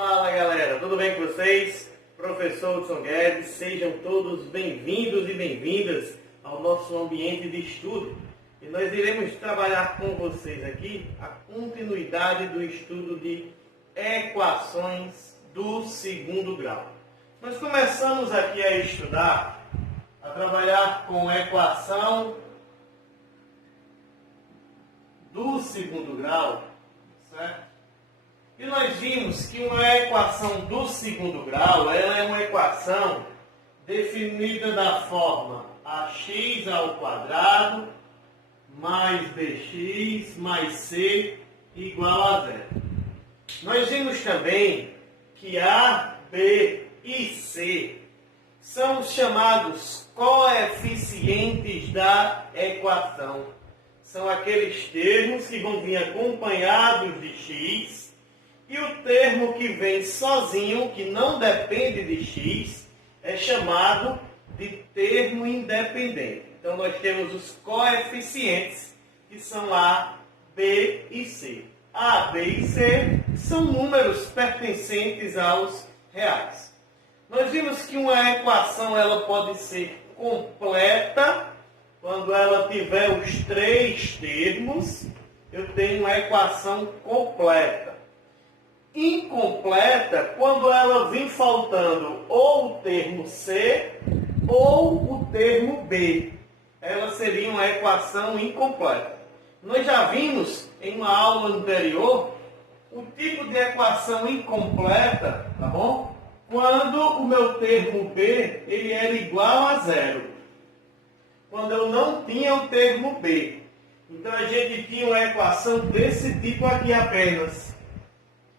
Fala galera, tudo bem com vocês? Professor Hudson Guedes, sejam todos bem-vindos e bem-vindas ao nosso ambiente de estudo. E nós iremos trabalhar com vocês aqui a continuidade do estudo de equações do segundo grau. Nós começamos aqui a estudar, a trabalhar com equação do segundo grau, certo? E nós vimos que uma equação do segundo grau, ela é uma equação definida da forma ax ao quadrado mais bx mais c igual a zero. Nós vimos também que a, b e c são os chamados coeficientes da equação. São aqueles termos que vão vir acompanhados de x, e o termo que vem sozinho, que não depende de x, é chamado de termo independente. Então, nós temos os coeficientes, que são A, B e C. A, B e C são números pertencentes aos reais. Nós vimos que uma equação ela pode ser completa quando ela tiver os três termos. Eu tenho uma equação completa. Incompleta quando ela vem faltando ou o termo C ou o termo B. Ela seria uma equação incompleta. Nós já vimos em uma aula anterior o tipo de equação incompleta, tá bom? Quando o meu termo B ele era igual a zero. Quando eu não tinha o termo B. Então a gente tinha uma equação desse tipo aqui apenas.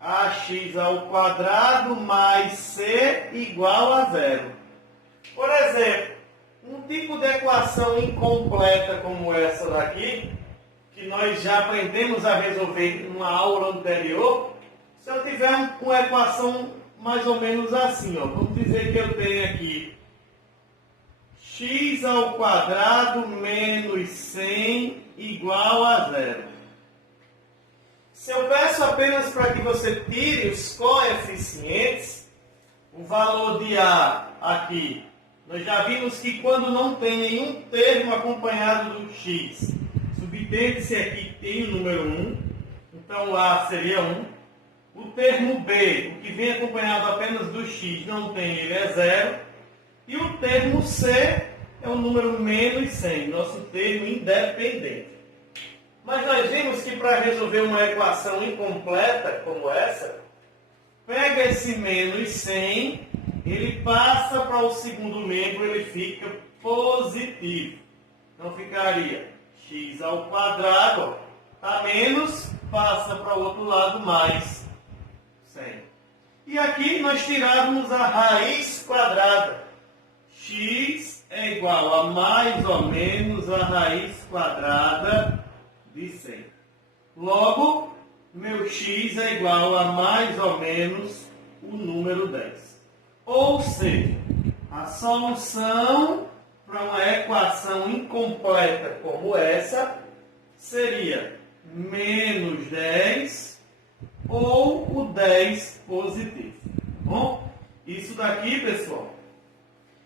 Ax ao quadrado mais c igual a zero. Por exemplo, um tipo de equação incompleta como essa daqui, que nós já aprendemos a resolver em uma aula anterior, se eu tiver uma equação mais ou menos assim, ó, vamos dizer que eu tenho aqui x ao quadrado menos 100 igual a zero. Se eu peço apenas para que você tire os coeficientes, o valor de A aqui, nós já vimos que quando não tem nenhum termo acompanhado do x, subtende-se aqui que tem o número 1, então A seria 1. O termo B, o que vem acompanhado apenas do x, não tem, ele é 0. E o termo C é o número menos 100, nosso termo independente. Mas nós vimos que para resolver uma equação incompleta como essa, pega esse menos 100, ele passa para o segundo membro, ele fica positivo. Então ficaria x ao quadrado, a menos, passa para o outro lado mais 100. E aqui nós tirávamos a raiz quadrada. X é igual a mais ou menos a raiz quadrada de 100. Logo, meu x é igual a mais ou menos o número 10. Ou seja, a solução para uma equação incompleta como essa seria menos 10 ou o 10 positivo. Tá bom? Isso daqui, pessoal,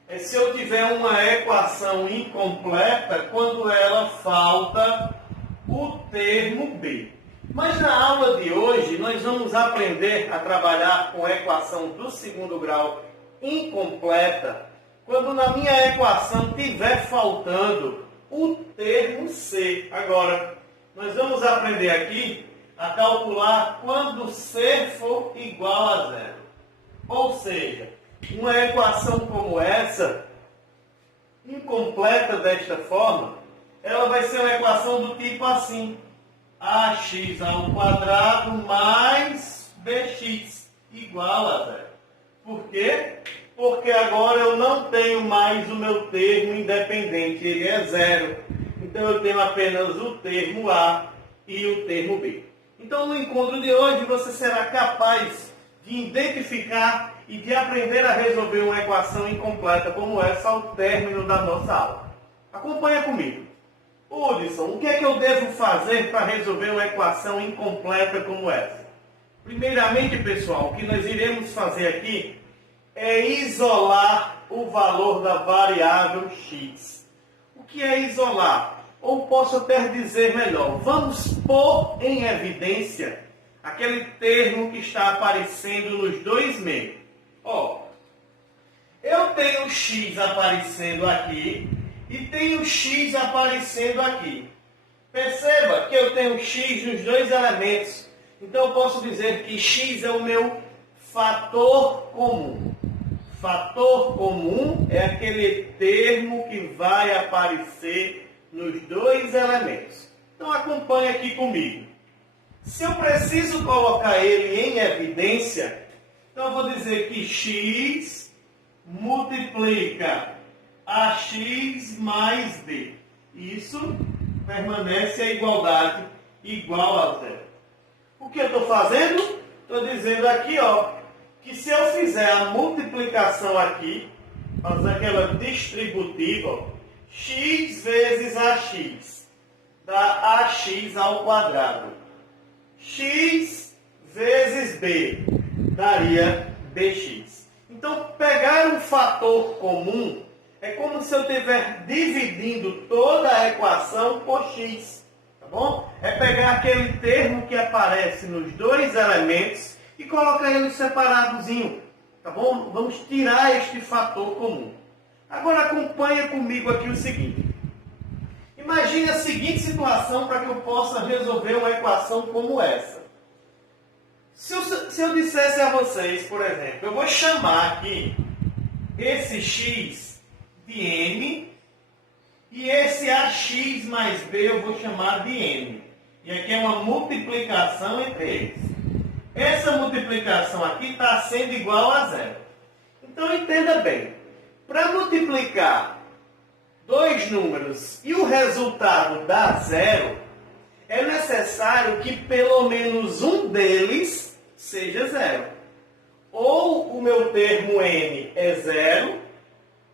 é se eu tiver uma equação incompleta quando ela falta o termo B. Mas na aula de hoje nós vamos aprender a trabalhar com a equação do segundo grau incompleta quando na minha equação tiver faltando o termo C. Agora, nós vamos aprender aqui a calcular quando C for igual a zero. Ou seja, uma equação como essa, incompleta desta forma, ela vai ser uma equação do tipo assim: ax ao quadrado mais bx igual a zero. Por quê? Porque agora eu não tenho mais o meu termo independente, ele é zero. Então eu tenho apenas o termo A e o termo B. Então no encontro de hoje você será capaz de identificar e de aprender a resolver uma equação incompleta como essa ao término da nossa aula. Acompanha comigo. Hudson, o que é que eu devo fazer para resolver uma equação incompleta como essa? Primeiramente, pessoal, o que nós iremos fazer aqui é isolar o valor da variável x. O que é isolar? Ou posso até dizer melhor, vamos pôr em evidência aquele termo que está aparecendo nos dois meios. Ó, eu tenho x aparecendo aqui e tenho x aparecendo aqui. Perceba que eu tenho x nos dois elementos. Então eu posso dizer que x é o meu fator comum. Fator comum é aquele termo que vai aparecer nos dois elementos. Então acompanhe aqui comigo. Se eu preciso colocar ele em evidência, então eu vou dizer que x multiplica ax mais b. Isso permanece a igualdade igual a zero. O que eu estou fazendo? Estou dizendo aqui, ó, que se eu fizer a multiplicação aqui, fazer aquela distributiva, ó, x vezes ax dá ax ao quadrado. X vezes b daria bx. Então, pegar um fator comum é como se eu estiver dividindo toda a equação por x. Tá bom? É pegar aquele termo que aparece nos dois elementos e colocar ele separadozinho. Tá bom? Vamos tirar este fator comum. Agora acompanha comigo aqui o seguinte. Imagine a seguinte situação para que eu possa resolver uma equação como essa. Se eu dissesse a vocês, por exemplo, eu vou chamar aqui esse x de m e esse ax mais b eu vou chamar de m. E aqui é uma multiplicação entre eles. Essa multiplicação aqui está sendo igual a zero. Então entenda bem. Para multiplicar dois números e o resultado dá zero, é necessário que pelo menos um deles seja zero. Ou o meu termo n é zero,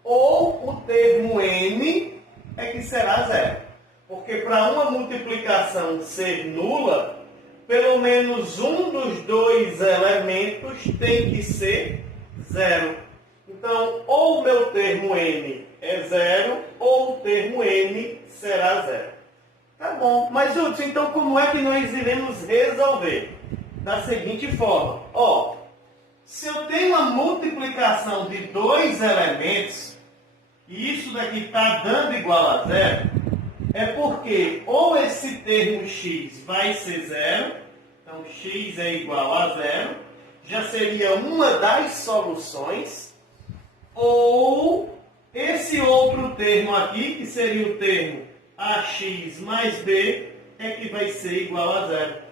ou o termo n é que será zero. Porque para uma multiplicação ser nula, pelo menos um dos dois elementos tem que ser zero. Então, ou o meu termo n é zero, ou o termo n será zero. Tá bom, mas Hudson, então como é que nós iremos resolver? Da seguinte forma, ó, se eu tenho uma multiplicação de dois elementos, e isso daqui está dando igual a zero, é porque ou esse termo x vai ser zero, então x é igual a zero, já seria uma das soluções, ou esse outro termo aqui, que seria o termo ax mais b, é que vai ser igual a zero.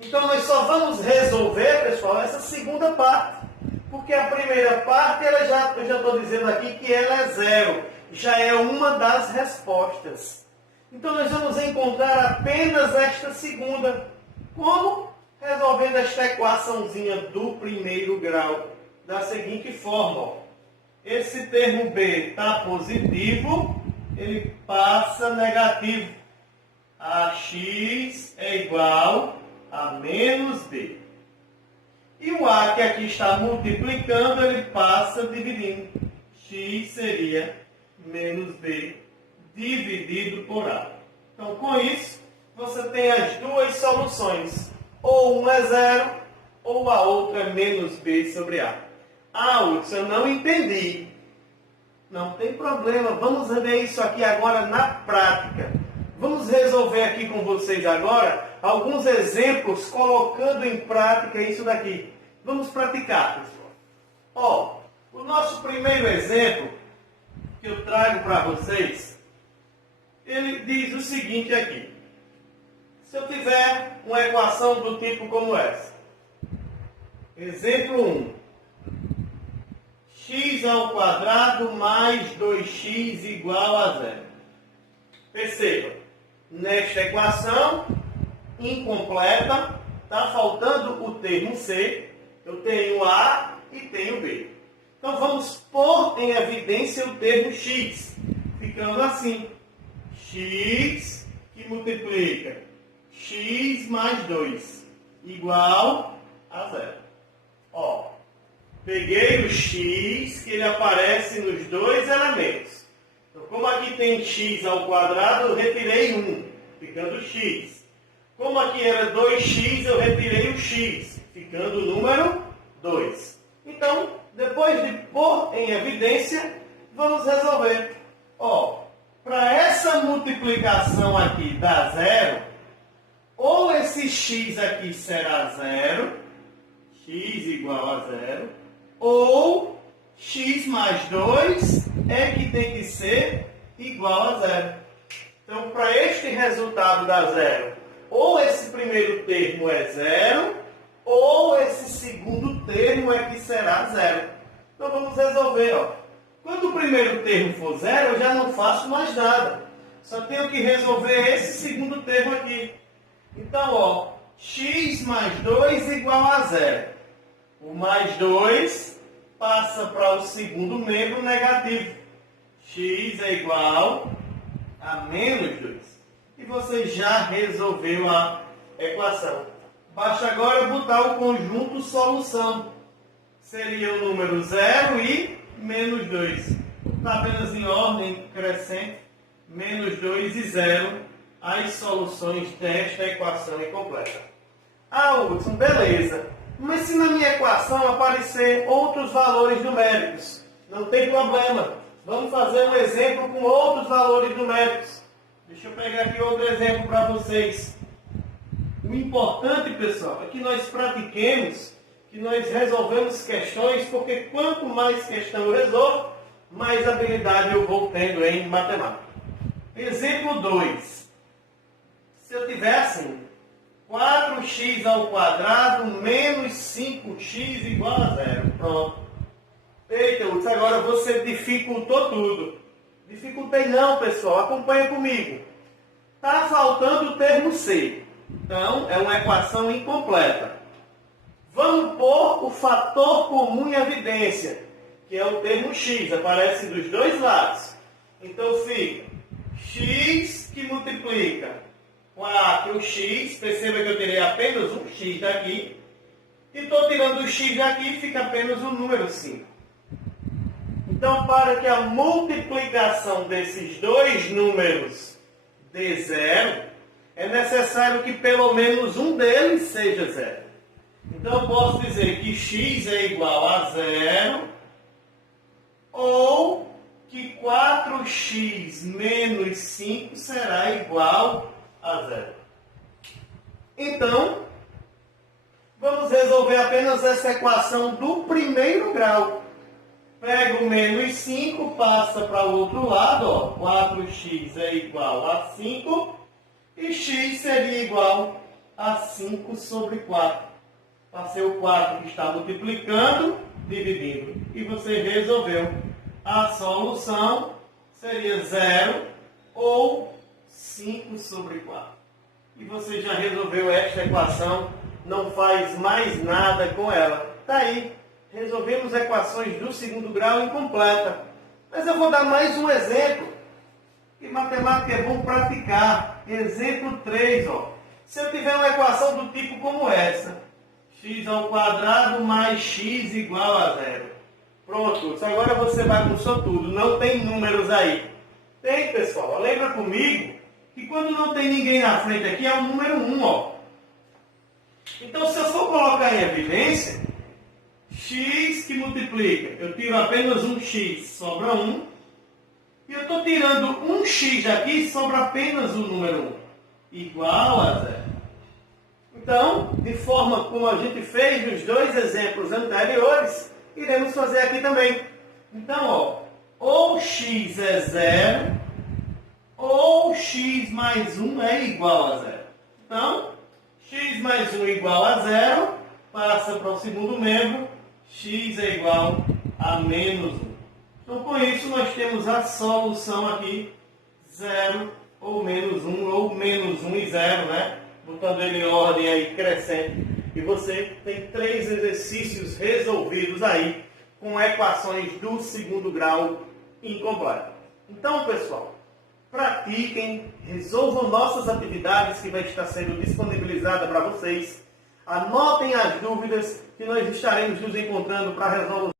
Então nós só vamos resolver, pessoal, essa segunda parte. Porque a primeira parte, eu já estou dizendo aqui que ela é zero. Já é uma das respostas. Então nós vamos encontrar apenas esta segunda. Como? Resolvendo esta equaçãozinha do primeiro grau. Da seguinte forma, ó. Esse termo b está positivo, ele passa negativo. Ax é igual a menos b. E o a que aqui está multiplicando, ele passa dividindo. X seria menos b dividido por a. Então, com isso, você tem as duas soluções. Ou uma é zero, ou a outra é menos b sobre a. Ah, Hudson, eu não entendi. Não tem problema. Vamos ver isso aqui agora na prática. Vamos resolver aqui com vocês agora alguns exemplos colocando em prática isso daqui. Vamos praticar, pessoal. Ó, o nosso primeiro exemplo que eu trago para vocês, ele diz o seguinte aqui. Se eu tiver uma equação do tipo como essa. Exemplo 1. X ao quadrado mais 2x igual a zero. Perceba, nesta equação incompleta, está faltando o termo C, eu tenho A e tenho B. Então vamos pôr em evidência o termo X, ficando assim, X que multiplica X mais 2, igual a zero. Ó, peguei o x, que ele aparece nos dois elementos. Então, como aqui tem x ao quadrado, eu retirei 1, ficando x. Como aqui era 2x, eu retirei o x, ficando o número 2. Então, depois de pôr em evidência, vamos resolver. Ó, para essa multiplicação aqui dar zero, ou esse x aqui será zero, x igual a zero, ou x mais 2 é que tem que ser igual a zero. Então, para este resultado dar zero, ou esse primeiro termo é zero, ou esse segundo termo é que será zero. Então, vamos resolver. Ó. Quando o primeiro termo for zero, eu já não faço mais nada. Só tenho que resolver esse segundo termo aqui. Então, ó, x mais 2 igual a zero. O mais 2 passa para o segundo membro negativo. X é igual a menos 2. E você já resolveu a equação. Basta agora botar o conjunto solução. Seria o número 0 e menos 2. Está apenas em ordem crescente. Menos 2 e 0. As soluções desta equação incompleta. Ah, Hudson, beleza. Mas se na minha equação aparecer outros valores numéricos, não tem problema. Vamos fazer um exemplo com outros valores numéricos. Deixa eu pegar aqui outro exemplo para vocês. O importante, pessoal, é que nós pratiquemos, que nós resolvemos questões, porque quanto mais questão eu resolvo, mais habilidade eu vou tendo em matemática. Exemplo 2. Se eu tivesse 4x ao quadrado menos 5x igual a zero. Pronto. Eita, Hudson, agora você dificultou tudo. Dificultei não, pessoal. Acompanha comigo. Está faltando o termo C. Então, é uma equação incompleta. Vamos pôr o fator comum em evidência, que é o termo x. Aparece dos dois lados. Então, fica x que multiplica 4x. Perceba que eu terei apenas um x daqui. E estou tirando o x daqui, fica apenas o número 5. Então, para que a multiplicação desses dois números dê zero, é necessário que pelo menos um deles seja zero. Então, eu posso dizer que x é igual a zero, ou que 4x menos 5 será igual a zero. Então, vamos resolver apenas essa equação do primeiro grau. Pega o menos 5, passa para o outro lado, ó, 4x é igual a 5, e x seria igual a 5 sobre 4. Passei o 4 que está multiplicando, dividindo, e você resolveu. A solução seria 0 ou 5 sobre 4. E você já resolveu esta equação, não faz mais nada com ela. Está aí. Resolvemos equações do segundo grau incompleta. Mas eu vou dar mais um exemplo. E matemática é bom praticar. Exemplo 3. Ó. Se eu tiver uma equação do tipo como essa. X ao quadrado mais x igual a zero. Pronto. Agora você bagunçou tudo. Não tem números aí. Tem, pessoal. Lembra comigo que quando não tem ninguém na frente aqui é o número 1. Ó. Então, se eu for colocar em evidência, x que multiplica, eu tiro apenas um x, sobra 1. E eu estou tirando um x daqui, sobra apenas o número 1, igual a zero. Então, de forma como a gente fez nos dois exemplos anteriores, iremos fazer aqui também. Então, ó, ou x é zero, ou x mais 1 é igual a zero. Então, x mais 1 igual a zero, passa para o segundo membro, x é igual a menos 1. Então, com isso, nós temos a solução aqui, 0 ou menos 1, ou menos 1 e 0, né? Botando ele em ordem aí crescente. E você tem 3 exercícios resolvidos aí, com equações do segundo grau incompletas. Então, pessoal, pratiquem, resolvam nossas atividades que vai estar sendo disponibilizada para vocês. Anotem as dúvidas que nós estaremos nos encontrando para a resolução.